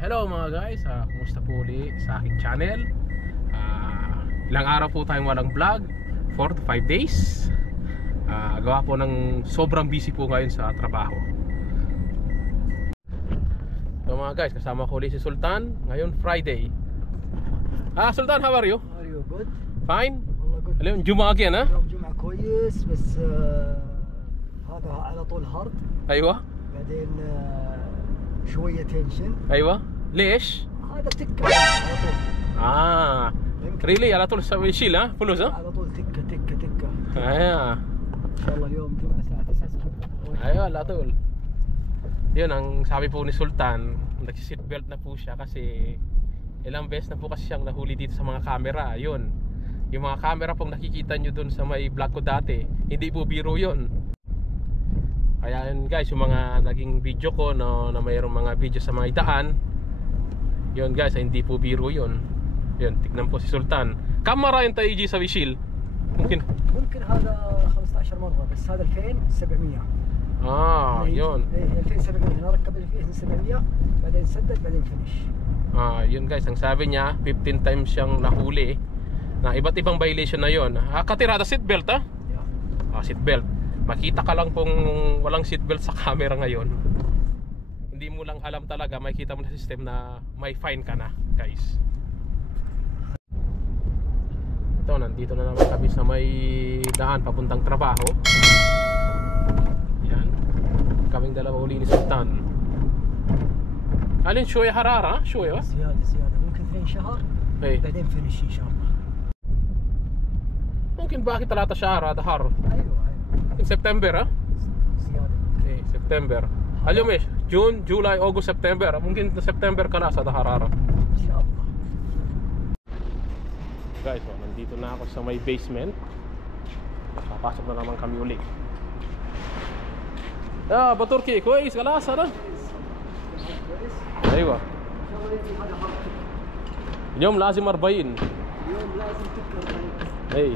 Hello mga guys, kumusta po ulit sa aking channel. Ilang araw po tayong walang vlog, 4 to 5 days. Gawa po ng sobrang busy po ngayon sa trabaho. So mga guys, kasama ko ulit si Sultan. Ngayon Friday. Sultan, how are you? Are you good? Fine? والله good. اليوم جمعة again ها؟ اليوم جمعة كويس بس هذا على طول هارد أيوة بعدين شوية تنشن. أيوة ليش؟ هذا تكة على طول. ريلي على طول يشيل ها فلوس ها؟ على طول تكة تكة تكة. إن شاء الله اليوم جمعة الساعة 9. Ayun, ala tol. Yun ang sabi po ni Sultan, nagsi-seatbelt na po siya kasi ilang beses na po kasi siyang nahuli dito sa mga camera. Yun, yung mga camera pong nakikita nyo dun sa may vlog ko dati, hindi po biro yun. Kaya yun guys, yung mga naging video ko na mayroong mga video sa mga daan, yun guys, hindi po biro yun. Yun, tignan po si Sultan. Kamera yung tayo sa Wisil. ممكن هذا 15 مرة بس هذا 2700. Yun. ايه 2700 نركب اللي فيه 700 بعدين سدد بعدين فينش. Yun guys, ang sabi niya 15 times siyang nahuli na iba't ibang violation na yun. Katirada seatbelt ha? Yeah. Seatbelt. Makita ka lang kung walang seatbelt sa camera ngayon. Hindi mo lang alam talaga, makikita mo na system na may fine ka na guys. Ito, nandito na naman kami sa may daan papuntang trabaho. Yan, kaming dalawa uli ni Sultan. Alin شوية حرارة شوية زيادة ممكن 2 شهر بعدين فينش إن شاء الله. ممكن باقي 3 شهر هذا حر. أيوة In September ها؟ زيادة. إيه September. اليوم إيش؟ جون جولاي أغسطس سبتمبر. ممكن سبتمبر خلاص هذا حرارة. إن شاء الله. Guys, nandito na ako sa may basement. Papasok na naman kami ulit. بتركي كويس خلاص هذا. ايوه اليوم لازم 40. اليوم لازم تكبر. اي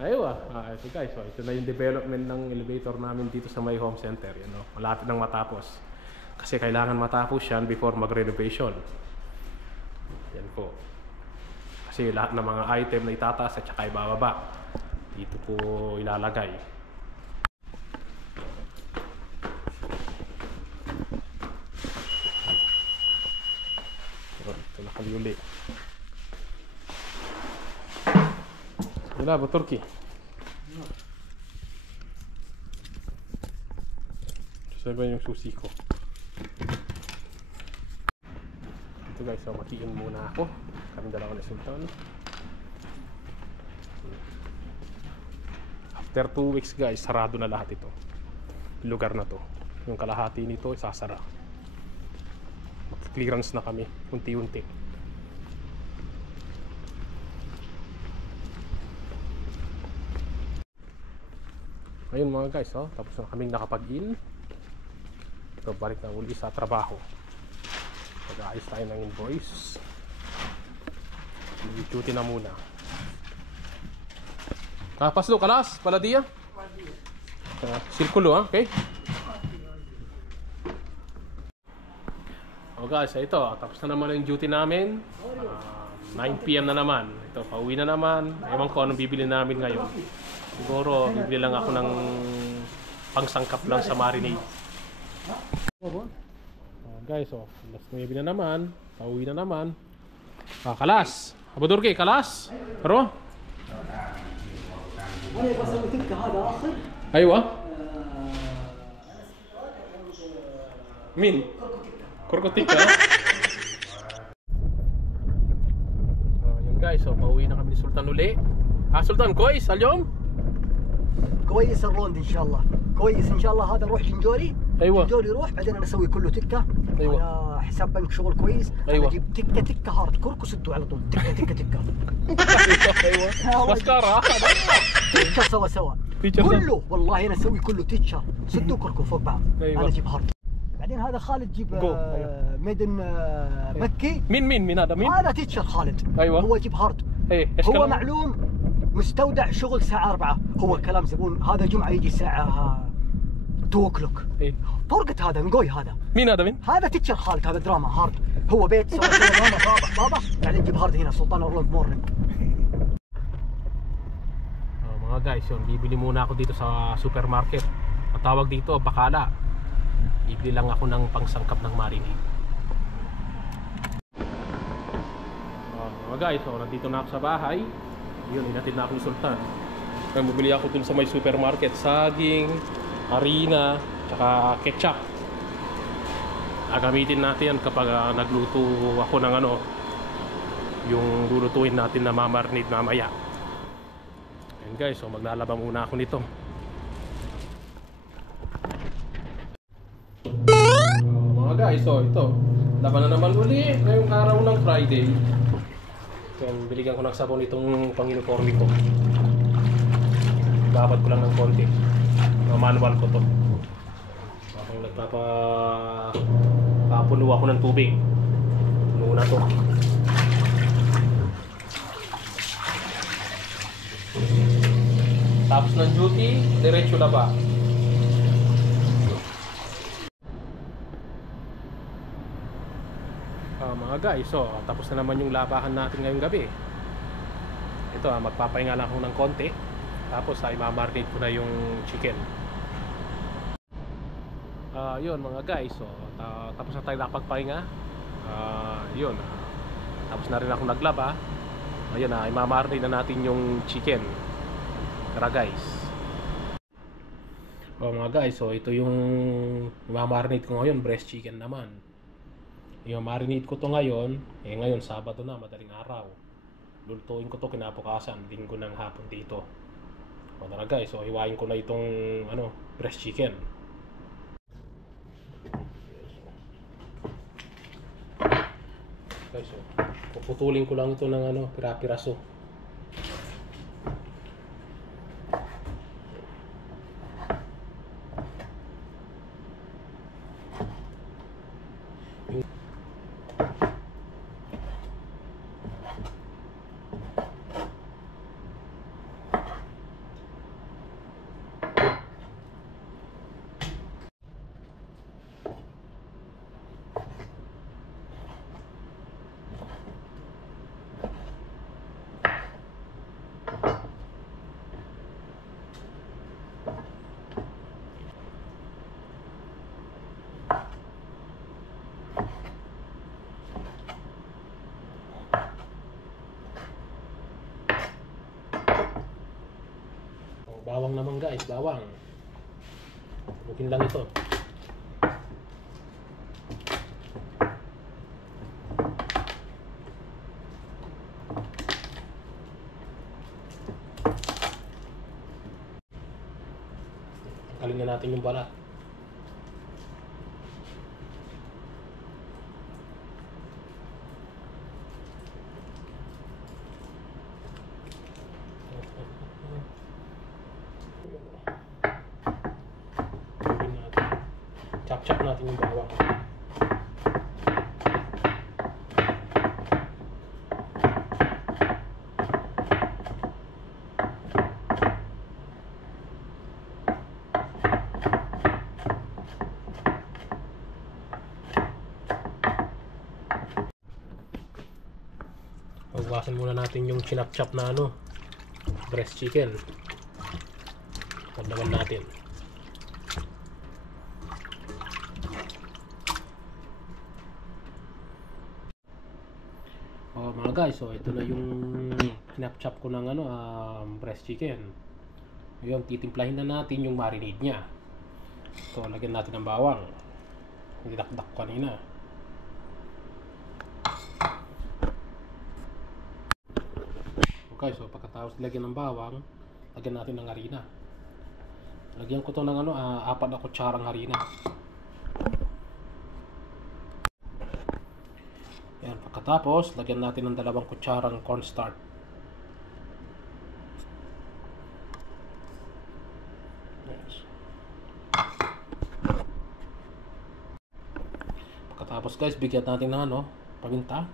Aywa, ito guys, ito na yung development ng elevator namin dito sa my home center. Yan, malapit nang matapos. Kasi kailangan matapos yan before mag-renovation. Yan po. Kasi lahat ng mga item na itataas at saka ibababa, dito po ilalagay. Ito na kami uli. Wala ba Turkey? Saan ba yung susi ko? Ito guys, so makiin muna ako. Kaming dalawa na Sultan. After 2 weeks guys, sarado na lahat ito. Lugar na to. Yung kalahati nito isasara. Mag-clearance na kami unti-unti. Ayun mga guys, tapos na kaming nakapag-in. Ito, balik na uli sa trabaho. Mag-aayos tayo ng invoice. Duty na muna. Paslo, kalas, paladia. Sirkulo, okay? Guys, ito, tapos na naman yung duty namin. 9 PM na naman. Ito, pauwi na naman. Ewan ko anong bibili namin ngayon. Siguro, bibili lang ako ng pangsangkap lang sa marinade. Guys, last 9 na naman. Pauwi na naman. Kalas. Abu Turki, kalas. Pero? Aywa? Min? Kurkutika? Yun guys, pauwi na kami ni Sultan uli. Sultan, كويس اليوم؟ كويس الروند ان شاء الله. كويس ان شاء الله. هذا نروح جنجوري. ايوه جنجوري يروح بعدين انا اسوي كله تكه. ايوه على حساب بنك شغل كويس. ايوه اجيب تكه تكه هارد كرك وسدوا على طول. تكه تكه تكه. ايوه مسكره تكه سوا سوا كله. والله انا اسوي كله تيتشر سدوا كركوا فوق بعض. انا اجيب هارد. بعدين هذا خالد جيب ميدن مكي. مين هذا مين؟ هذا تيتشر خالد. ايوه هو يجيب هارد. ايه ايش هو معلوم مستودع شغل الساعة 4. هو كلام زبون هذا جمعة يجي الساعة 2 o'clock. ايه طرقت هذا نقوي هذا. مين هذا مين؟ هذا تيتشر خالد هذا دراما هارد. هو بيت سوى بابا بعدين نجيب هارد هنا سلطان اورلاند مورنينج. Mga guys, yun, bibili muna ako dito sa supermarket. Ang tawag dito, bakala. Bibili lang ako ng pangsangkap ng marinade. Mga guys, nandito na ako sa bahay. Yun, hinatid na ako ni Sultan. Kaya bumili ako dun sa may supermarket. Saging, harina, tsaka ketchup. Gagamitin natin yan kapag nagluto ako ng yung lulutuin natin na mamarinade mamaya. Ayan guys, maglalaba muna ako nito. Mga guys, ito laban na naman uli ngayong araw ng Friday. Biligan ko ng sabon itong pang-uniforme ko. Babad ko lang ng konti. Manual ko to. Bakang nagpapapuno ako ng tubig. Puno na to. Tapos ng duty, diretso na ba? Mga guys, tapos na naman yung labahan natin ngayong gabi. Ito, magpapahinga lang ako ng konti. Tapos ay mamarinate ko na yung chicken. Yun mga guys, tapos na tayo nakapagpahinga. Yun, tapos na rin ako naglaba. Ayun na, imamarinate na natin yung chicken. Tara guys. Mga guys, ito yung imamarinate ko ngayon, breast chicken naman. Yung marinate ko to ngayon, ngayon Sabado na, madaling araw. Lulutuin ko to kinabukasan, linggo ng hapon dito. Tara guys, hiwain ko na itong breast chicken. Guys, puputulin ko lang ito ng pira-piraso. Bawang naman guys, bawang. Bukin lang ito. Tanggalin na natin yung balat. Chop-chop natin yung bawang. Hugasan muna natin yung chinap-chop na breast chicken. Pagdaman natin. Mga guys, ito na yung kinap-chop ko ng breast chicken. Ngayon, titimplahin na natin yung marinade nya. So, lagyan natin ng bawang. Nilakdak ko kanina. Okay, so pagkatapos lagyan ng bawang, lagyan natin ng harina. Lagyan ko to ng 4 na kutsarang harina. Yan, pagkatapos lagyan natin ng 2 kutsarang cornstarch. Yes. Pagkatapos guys, bigyan natin ng paminta.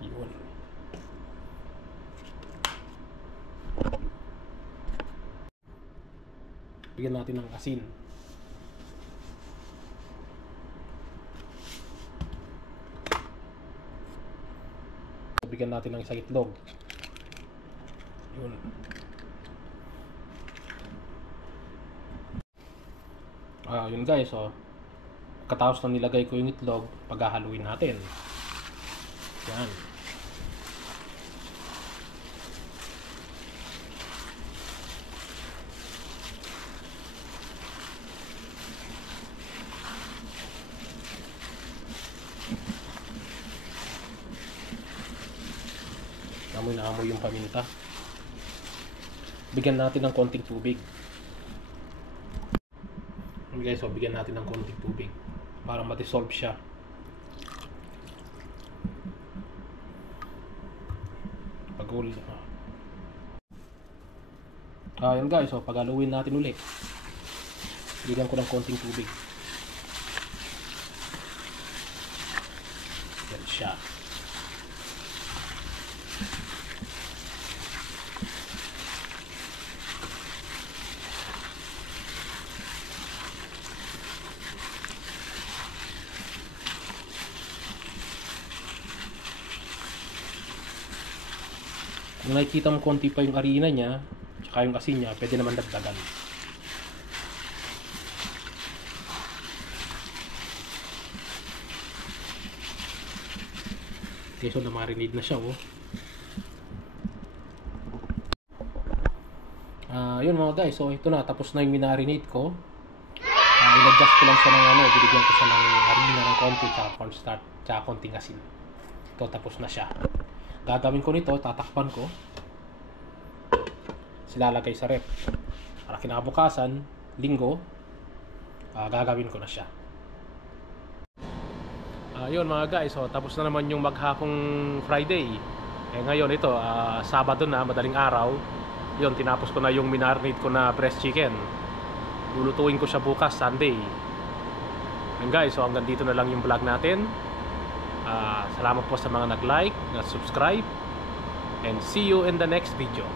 Yun. Bigyan natin ng asin. Bigyan natin ng isang itlog. Yun. Yun guys, katapos na nilagay ko yung itlog, paghahaluin natin. Yan. Amoy na amoy yung paminta. Bigyan natin ng konting tubig. Guys, bigyan natin ng konting tubig para ma-dissolve siya. Pag-uli. Yan guys, pag-haluin natin ulit. Bigyan ko ng konting tubig. Yan siya. Kung nakikita mo konti pa yung harina niya, tsaka yung asin niya, pwede naman dagdagan. Okay, so na-marinate na siya, yun mga guys, so ito na, tapos na yung minarinate ko. In-adjust ko lang siya ng binigyan ko siya ng harina ng konti, tsaka cornstarch, tsaka konting asin. Ito, tapos na siya. Gagawin ko nito, tatakpan ko, silalagay sa rep para kinabukasan, linggo, gagawin ko na siya. Yun mga guys, tapos na naman yung maghapong Friday. Ngayon ito, Sabado na, madaling araw. Yun, tinapos ko na yung minarinate ko na breast chicken. Lulutuin ko siya bukas, Sunday. Yun guys, hanggang dito na lang yung vlog natin. Salamat po sa mga nag-like, nag-subscribe, and see you in the next video.